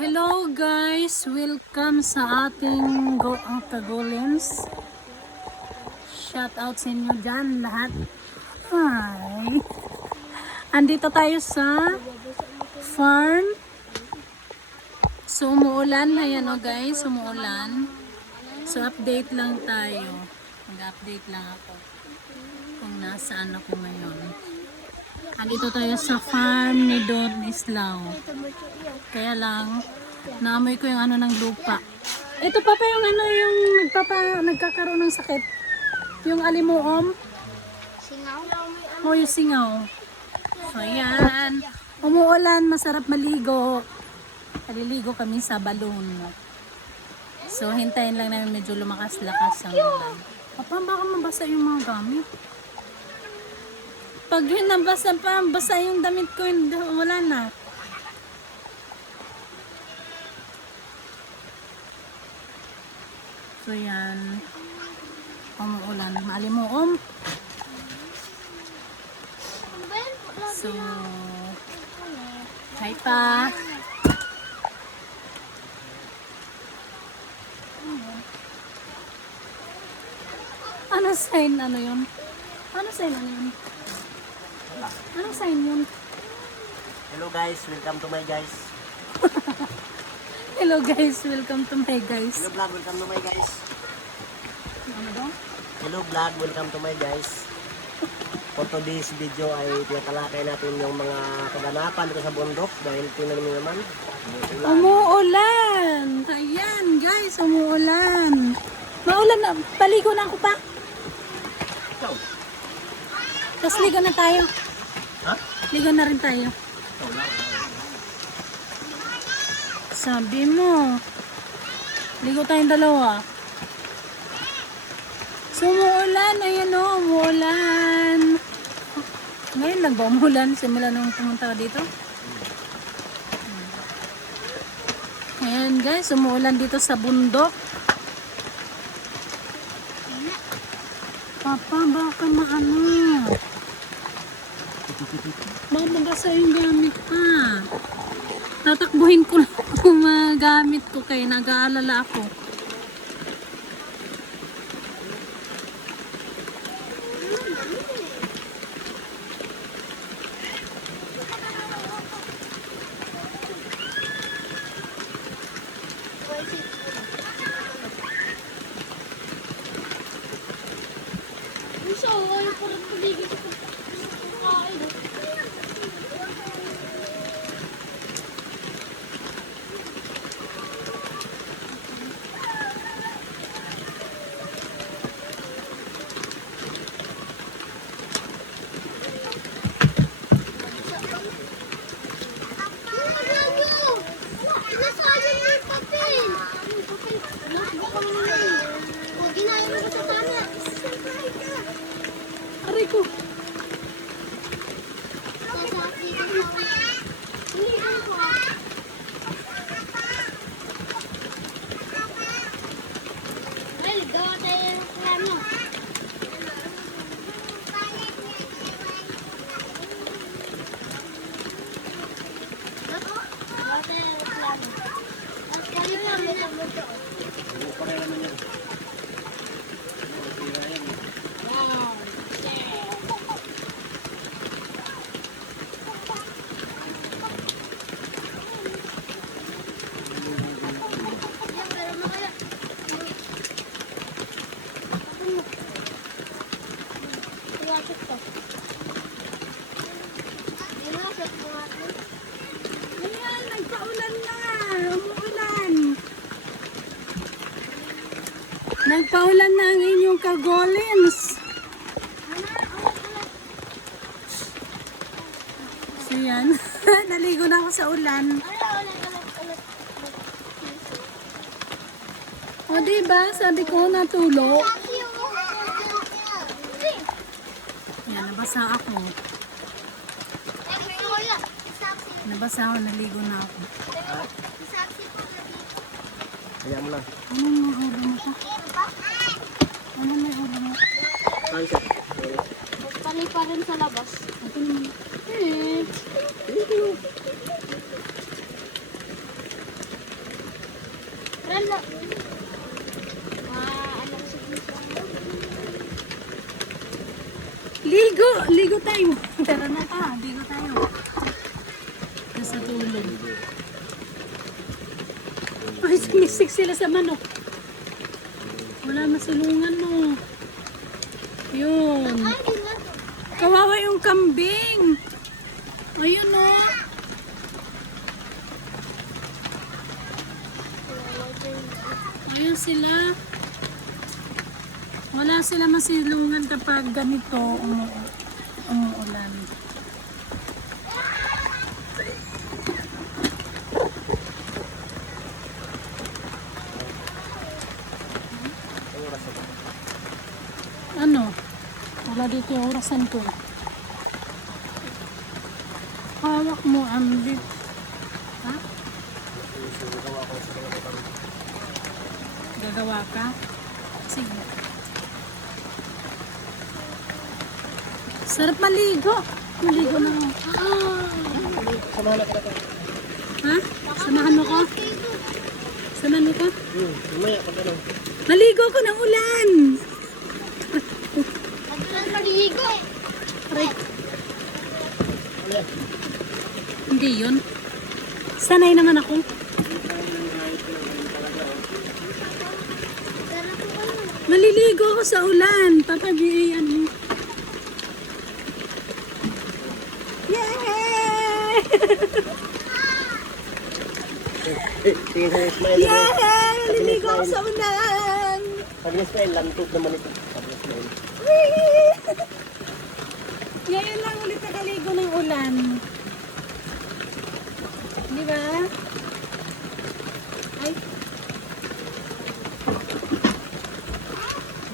Hello guys, welcome sa ating Kagolems. Shout out sa inyo dyan lahat. Hi! Andito tayo sa farm. So umuulan, ayan o guys, umuulan. So update lang tayo. Mag-update lang ako kung nasaan ako ngayon. Andito tayo sa farm ni Don Islao. Kaya lang, naamoy ko yung ano ng lupa. Ito pa yung ano yung nagkakaroon ng sakit. Yung alimuom. Singaw? O yung singaw. So ayan. Umuulan, masarap maligo. Maliligo kami sa balon. So hintayin lang namin medyo lumakas-lakas ang ulan. Papa, baka mabasa yung mga gamit. Pag nabasa pa, basa yung damit ko, wala na. So yan, umuulan, maalimuom. So, hi pa. Ano sign, ano yun? Ano sign, ano yun? Anong sign yun? Hello guys, welcome to my guys. Hello guys, welcome to my guys. Hello vlog, welcome to my guys. Ano daw? Hello vlog, welcome to my guys. For today's video ay tinatalakay natin yung mga kaganapan dito sa bundok dahil tingnan niyo naman. Umuulan! Ayan guys, umuulan. Maulan na, paligo na ako pa. Ikaw? Tapos ligo na tayo. Ha? Ligo na rin tayo. Sabi mo, ligo tayong dalawa. So, umuulan. Ayan o, umuulan. Ngayon lang ba umuulan? Simula nung pumunta ka dito? Ayan guys, umuulan dito sa bundok. Papa, baka maano? Baka mabasa yung gamit pa. Tatakbuhin ko lang yung mga gamit ko kaya nag-aalala ako. Aray ko. Ayan, nagpaulan na. Umuulan. Nagpaulan na ang inyong kagolems. So yan. Naligo na ako sa ulan. O diba, sabi ko natulo. Yan, nabasa ako. Nabasa ako, naligo na ako. Kaya mo lang. Ano may ulo mo pa? Ano may ulo mo? Ay, sir. Panay pa rin sa labas. Ito naman. 嗯 Eh. Ala. Ano siguro? Ligo! Ligo tayo. Tara na ka. Ligo tayo. Nasa tulog. Ay, sumisik sila sa manok. Wala masulungan no. Yun. Ay, yun na. Kawawa yung kambing. Ayun no. Ayun sila. Wala sila masilungan kapag ganito umuulan. Ano? Wala dito yung orasan ko. Hawak mo, Ambit. Ha? Gagawa ka? Sige. Sarap maligo. Maligo na ako. Samahan na kita. Ha? Samahan mo ko? Samahan mo ko? Mamaya pag ano. Maligo ko ng ulan. Madalas maligo eh. Aray, Ano yan? hindi yun. Sanay naman ako. Tara po kayo. Maliligo ako sa ulan. Papabiyan mo. Yay! Tingin sa Ismail. Yay! Maliligo ako sa ulan. Sabi ni Ismail, lantog naman ito. Sabi ni Ismail. Ngayon lang ulit nakaligo ng ulan. Di ba? Ay.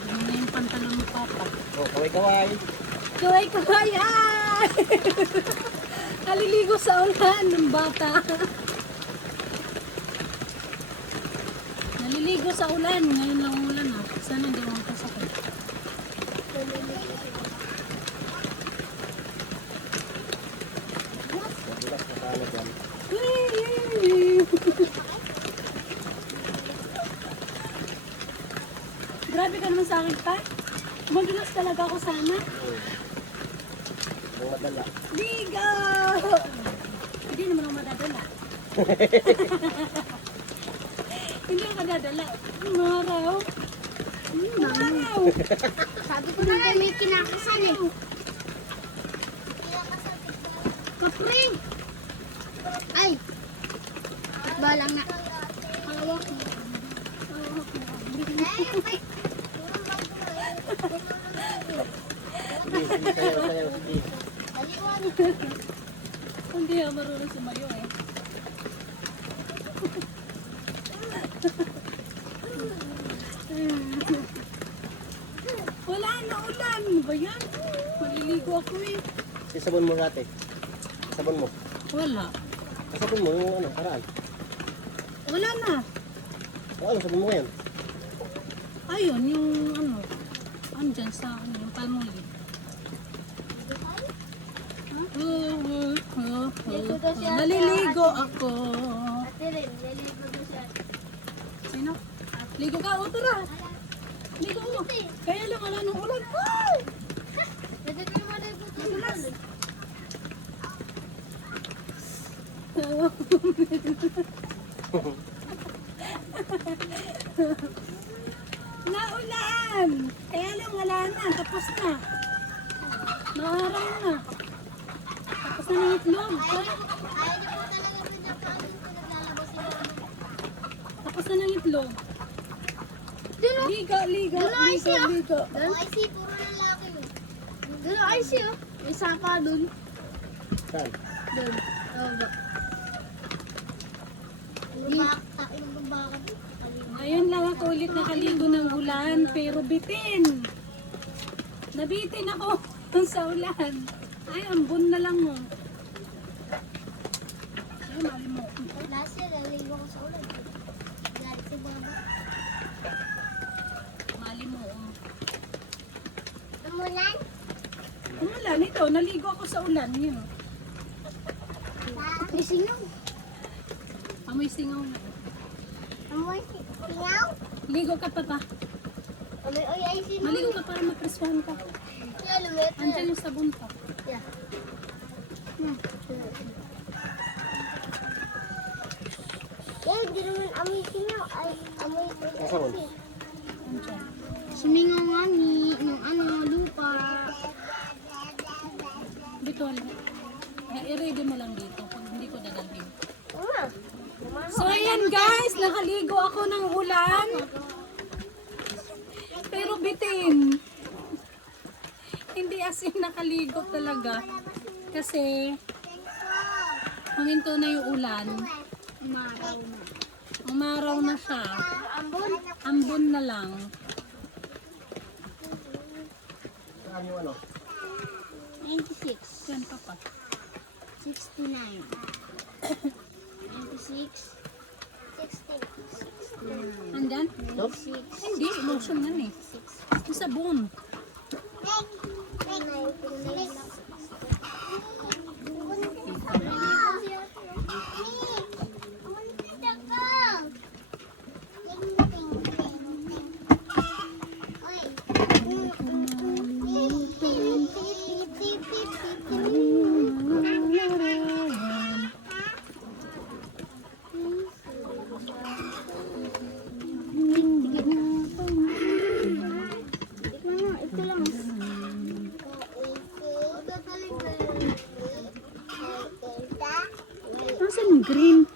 Hindi na yung pantalon mo, Papa. Oh, kaway-kaway. Kaway-kaway! Ay! Naliligo sa ulan ng bata. Naliligo sa ulan. Ngayon lang ang ulan, ah. Sana hindi mo kasakit. Madulas na sana dyan. Grabe ka naman sa akin, pa. Madulas talaga ako sana. Ang madala. Ligo! Hindi naman ako madadala. Hindi ako madadala. Maraw. Maraw. Sabi ko na nga, may kinakasan eh. Kapre! Ay! Balang na. Hawak mo. Sige, sige, sayaw, sige. Hindi ako marunong sumayo eh. Wala na ulan. Ano ba yan? Maliligo ako eh. Sabon mo dati. Sabon mo. Wala. Sabon mo yung ano, paraan. Wala na. O ano, sabon mo ngayon. Ayun, yung ano. Andyan sa ano, yung palmolive. Naliligo ako. Ate Rin, naligo ko siya. Sino? Ligo ka? O tara. Ligo mo. Kaya lang wala nung ulan. Ay! Pwede ko naman na ibuto sa ulan. Naulan! Kaya lang wala na. Tapos na. Naaraw na. Tapos na ng itlog. Ayaw niyo po talaga pinapagod ko naglalabas yung Tapos na ng itlog. Doon o. Ligo, ligo, Doon ay ligo, siya. ligo. Doon ay si, puro lalaki o. Doon ay si o. May sapa doon. Saan? Doon. Baba. Yung baka doon. Ngayon lang ako ulit nakaligo ng ulan, pero bitin. Nabitin ako sa ulan. Ay, ambon na lang mo. Ay, mali mo. Last year, naligo ko sa ulan. Dahil si Baba. Mali mo. Umulan? Umulan ito, naligo ako sa ulan. Yun. May singaw. Amoy singaw na. Amoy singaw? Ligo ka pa pa. Amoy ay singaw. Maligo ka para mapreswahan ka. Yeah, lumit. Andiyan yung sabon pa. Yeah. Eh, di naman amoy singaw. Ay, amoy Nasaan? Andiyan. Sumingaw nga ni, ng ano, lupa. Dito, i-ready mo lang dito. Pag hindi ko dadalhin. Uma. So, ayan guys, nakaligo ako ng ulan. Pero bitin. Hindi as in nakaligo talaga. Kasi, huminto na yung ulan. Umaraw na. Umaraw na siya. Ambon? Ambon na lang. Saan yung ano? 96. Yan pa pa. 69. 96. 69. Andyan? Nope. Hindi, lotion yan eh. Yung sabon. Ito lang. Nasaan yung green?